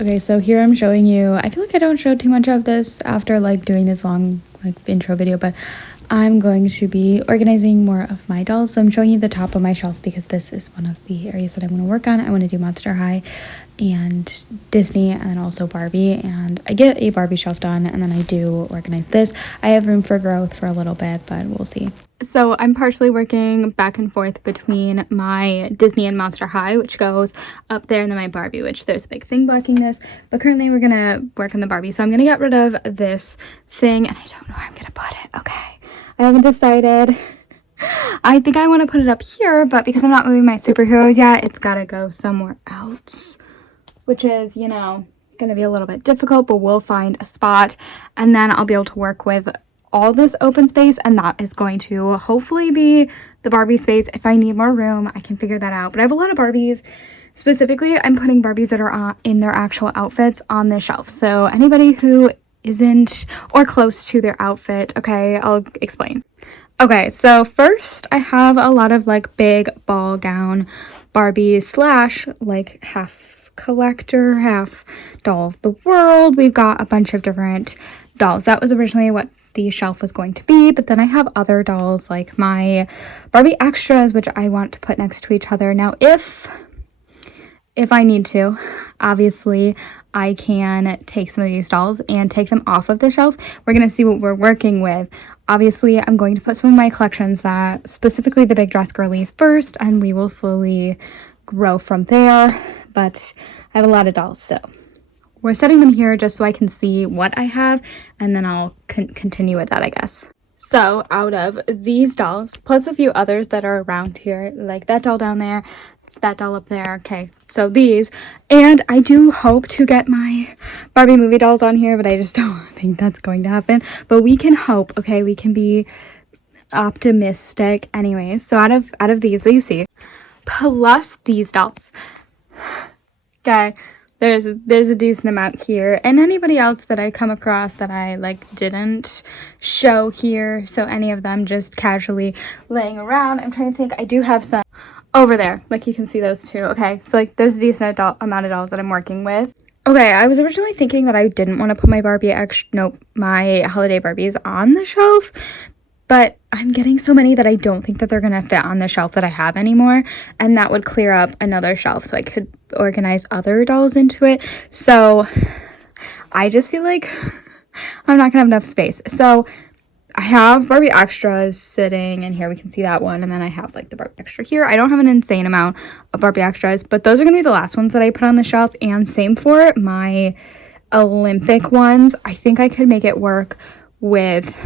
Okay, so here I'm showing you, I feel like I don't show too much of this after like doing this long like intro video, but I'm going to be organizing more of my dolls. So I'm showing you the top of my shelf because this is one of the areas that I want to work on. I want to do Monster High and Disney and then also Barbie, and I get a Barbie shelf done and then I do organize this. I have room for growth for a little bit, but we'll see. So I'm partially working back and forth between my Disney and Monster High, which goes up there, and then my Barbie, which there's a big thing blocking this. But currently we're gonna work on the Barbie. So I'm gonna get rid of this thing, and I don't know where I'm gonna put it. Okay, I haven't decided. I think I want to put it up here, but because I'm not moving my superheroes yet, it's gotta go somewhere else, which is, you know, gonna be a little bit difficult, but we'll find a spot, and then I'll be able to work with all this open space, and that is going to hopefully be the Barbie space. If I need more room, I can figure that out. But I have a lot of Barbies. Specifically, I'm putting Barbies that are in their actual outfits on the shelf. So anybody who isn't or close to their outfit, okay, I'll explain. Okay, so first I have a lot of like big ball gown Barbies slash like half collector, half doll of the world. We've got a bunch of different dolls. That was originally what the shelf was going to be, but then I have other dolls like my Barbie extras, which I want to put next to each other. Now if I need to, obviously I can take some of these dolls and take them off of the shelf. We're gonna see what we're working with. Obviously I'm going to put some of my collections, that specifically the big dress girlies, first, and we will slowly grow from there. But I have a lot of dolls, so we're setting them here just so I can see what I have, and then I'll continue with that, I guess. So out of these dolls, plus a few others that are around here, like that doll down there, that doll up there, okay, so these, and I do hope to get my Barbie movie dolls on here, but I just don't think that's going to happen. But we can hope, okay, we can be optimistic. Anyways, so out of these that you see, plus these dolls, okay, there's a decent amount here, and anybody else that I come across that I like didn't show here, so any of them just casually laying around. I'm trying to think. I do have some over there, like you can see those two. Okay, so like there's a decent amount of dolls that I'm working with. Okay, I was originally thinking that I didn't want to put my my holiday Barbies on the shelf, but I'm getting so many that I don't think that they're gonna fit on the shelf that I have anymore, and that would clear up another shelf so I could organize other dolls into it. So I just feel like I'm not gonna have enough space. So I have Barbie extras sitting in here. We can see that one, and then I have like the Barbie extra here. I don't have an insane amount of Barbie extras, but those are gonna be the last ones that I put on the shelf, and same for my Olympic ones. I think I could make it work with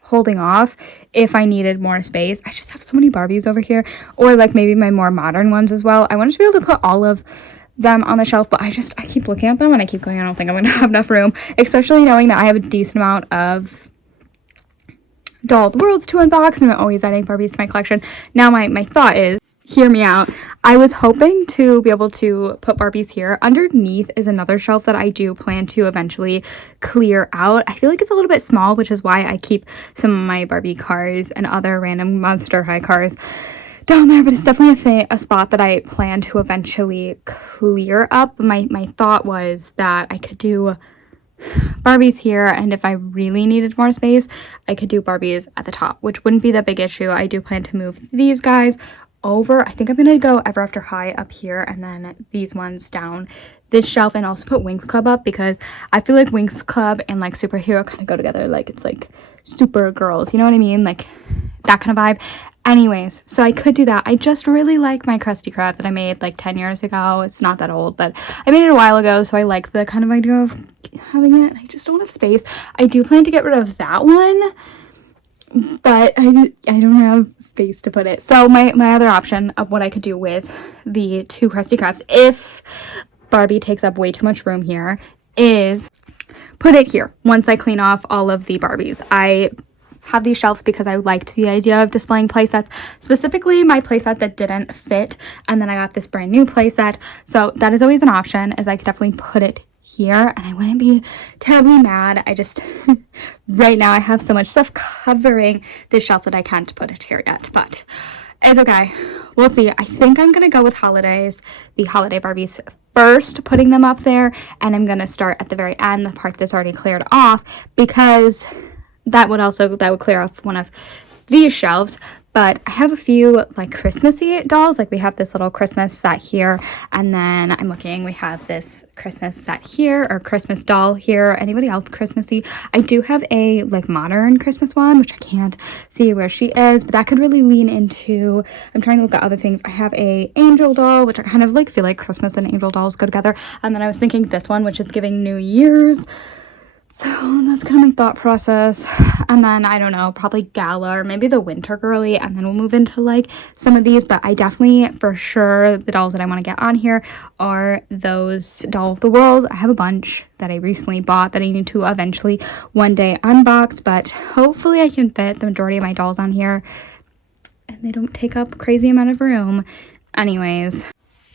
holding off if I needed more space. I just have so many Barbies over here, or like maybe my more modern ones as well. I wanted to be able to put all of them on the shelf, but I keep looking at them and I keep going, I don't think I'm gonna have enough room, especially knowing that I have a decent amount of Doll of the Worlds to unbox, and I'm always adding Barbies to my collection. Now my thought is, hear me out, I was hoping to be able to put Barbies here. Underneath is another shelf that I do plan to eventually clear out. I feel like it's a little bit small, which is why I keep some of my Barbie cars and other random Monster High cars down there, but it's definitely a spot that I plan to eventually clear up. My thought was that I could do Barbies here, and if I really needed more space, I could do Barbies at the top, which wouldn't be that big issue. I do plan to move these guys over. I think I'm gonna go Ever After High up here, and then these ones down this shelf, and also put Winx Club up, because I feel like Winx Club and like superhero kind of go together. Like it's like super girls, you know what I mean, like that kind of vibe. Anyways, so I could do that. I just really like my Krusty Krab that I made like 10 years ago. It's not that old, but I made it a while ago, so I like the kind of idea of having it. I just don't have space. I do plan to get rid of that one, but I don't have space to put it. So my other option of what I could do with the two Krusty Krabs, if Barbie takes up way too much room here, is put it here once I clean off all of the Barbies. I have these shelves because I liked the idea of displaying playsets, specifically my playset that didn't fit, and then I got this brand new playset, so that is always an option, as I could definitely put it here and I wouldn't be terribly mad. I just right now I have so much stuff covering this shelf that I can't put it here yet, but it's okay, we'll see. I think I'm gonna go with holidays, the holiday Barbies first putting them up there, and I'm going to start at the very end, the part that's already cleared off, because that would clear off one of these shelves. But I have a few like Christmassy dolls. Like we have this little Christmas set here, and then I'm looking, we have this Christmas set here, or Christmas doll here. Anybody else Christmassy? I do have a like modern Christmas one, which I can't see where she is, but that could really lean into, I'm trying to look at other things. I have a angel doll, which I kind of like feel like Christmas and angel dolls go together. And then I was thinking this one, which is giving New Year's. So that's kind of my thought process. And then, I don't know, probably Gala or maybe the Winter Girly, and then we'll move into like some of these. But I definitely, for sure, the dolls that I want to get on here are those Doll of the Worlds. I have a bunch that I recently bought that I need to eventually one day unbox, but hopefully I can fit the majority of my dolls on here and they don't take up a crazy amount of room. Anyways,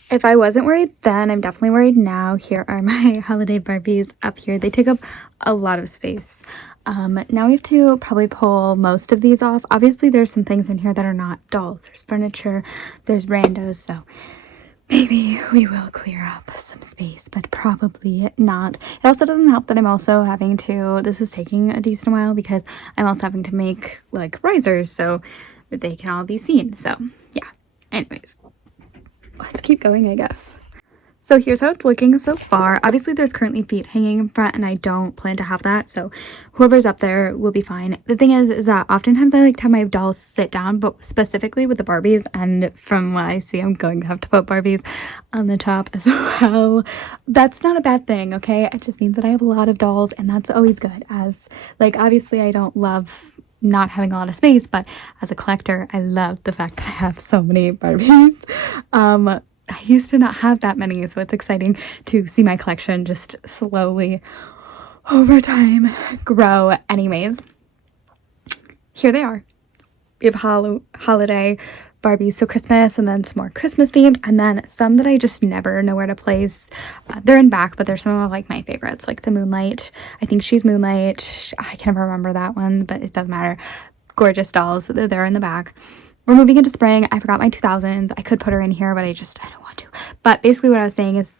if I wasn't worried then, I'm definitely worried now. Here are my holiday Barbies up here. They take up a lot of space. Now we have to probably pull most of these off. Obviously, there's some things in here that are not dolls. There's furniture, there's randos, so maybe we will clear up some space, but probably not. It also doesn't help that I'm also having to, this is taking a decent while because I'm also having to make like risers so that they can all be seen. So yeah, anyways. Let's keep going, I guess. So here's how it's looking so far. Obviously, there's currently feet hanging in front, and I don't plan to have that, so whoever's up there will be fine. The thing is that oftentimes I like to have my dolls sit down, but specifically with the Barbies, and from what I see, I'm going to have to put Barbies on the top as well. That's not a bad thing, okay? It just means that I have a lot of dolls, and that's always good. As, like, obviously, I don't love not having a lot of space, but as a collector, I love the fact that I have so many Barbies. I used to not have that many, so it's exciting to see my collection just slowly over time grow. Anyways, here they are. We have holiday Barbies, so Christmas, and then some more Christmas themed, and then some that I just never know where to place. They're in back, but they're some of like my favorites, like the Moonlight. I think she's Moonlight. I can never remember that one, but it doesn't matter. Gorgeous dolls. They're in the back. We're moving into spring. I forgot my 2000s. I could put her in here, but I don't want to. But basically what I was saying is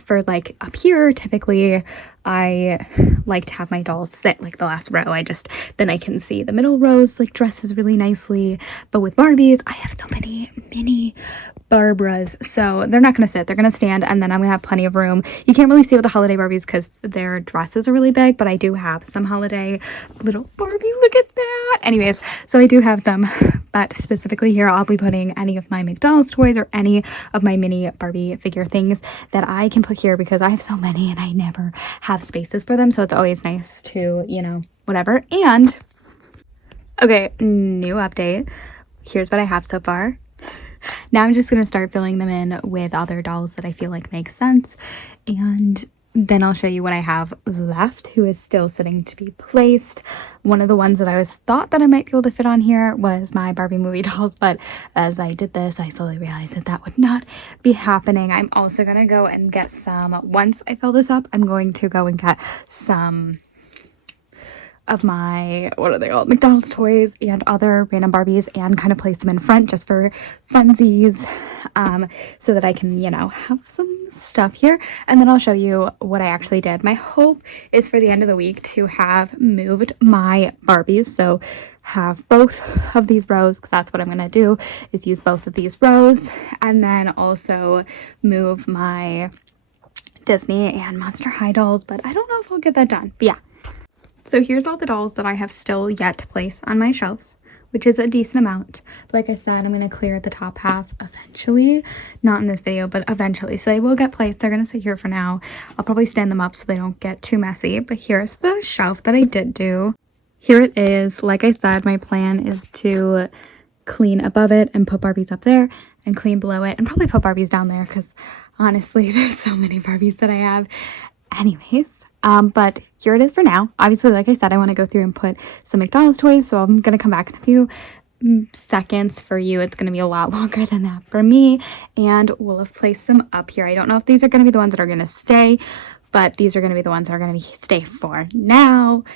for like up here, typically I like to have my dolls sit like the last row. Then I can see the middle rows like dresses really nicely. But with Barbies, I have so many mini Barbaras, so they're not going to sit, they're going to stand, and then I'm going to have plenty of room. You can't really see with the holiday Barbies because their dresses are really big, but I do have some holiday little Barbie, look at that. Anyways, so I do have them, but specifically here I'll be putting any of my McDonald's toys or any of my mini Barbie figure things that I can put here because I have so many and I never have spaces for them, so it's always nice to, you know, whatever. And okay, new update. Here's what I have so far. Now I'm just going to start filling them in with other dolls that I feel like make sense, and then I'll show you what I have left who is still sitting to be placed. One of the ones that I thought that I might be able to fit on here was my Barbie movie dolls, but as I did this, I slowly realized that that would not be happening. I'm also going to go and get some, once I fill this up, I'm going to go and get some of my, what are they called, McDonald's toys and other random Barbies, and kind of place them in front just for funsies, so that I can, you know, have some stuff here. And then I'll show you what I actually did. My hope is for the end of the week to have moved my Barbies, so have both of these rows, because that's what I'm going to do, is use both of these rows, and then also move my Disney and Monster High dolls, but I don't know if I'll get that done. But yeah. So here's all the dolls that I have still yet to place on my shelves, which is a decent amount. But like I said, I'm going to clear the top half eventually. Not in this video, but eventually. So they will get placed. They're going to sit here for now. I'll probably stand them up so they don't get too messy. But here's the shelf that I did do. Here it is. Like I said, my plan is to clean above it and put Barbies up there and clean below it and probably put Barbies down there because honestly, there's so many Barbies that I have. Anyways. But here it is for now. Obviously, like I said, I want to go through and put some McDonald's toys, so I'm going to come back in a few seconds. For you, it's going to be a lot longer than that for me, and we'll have placed some up here. I don't know if these are going to be the ones that are going to stay, but these are going to be the ones that are going to stay for now.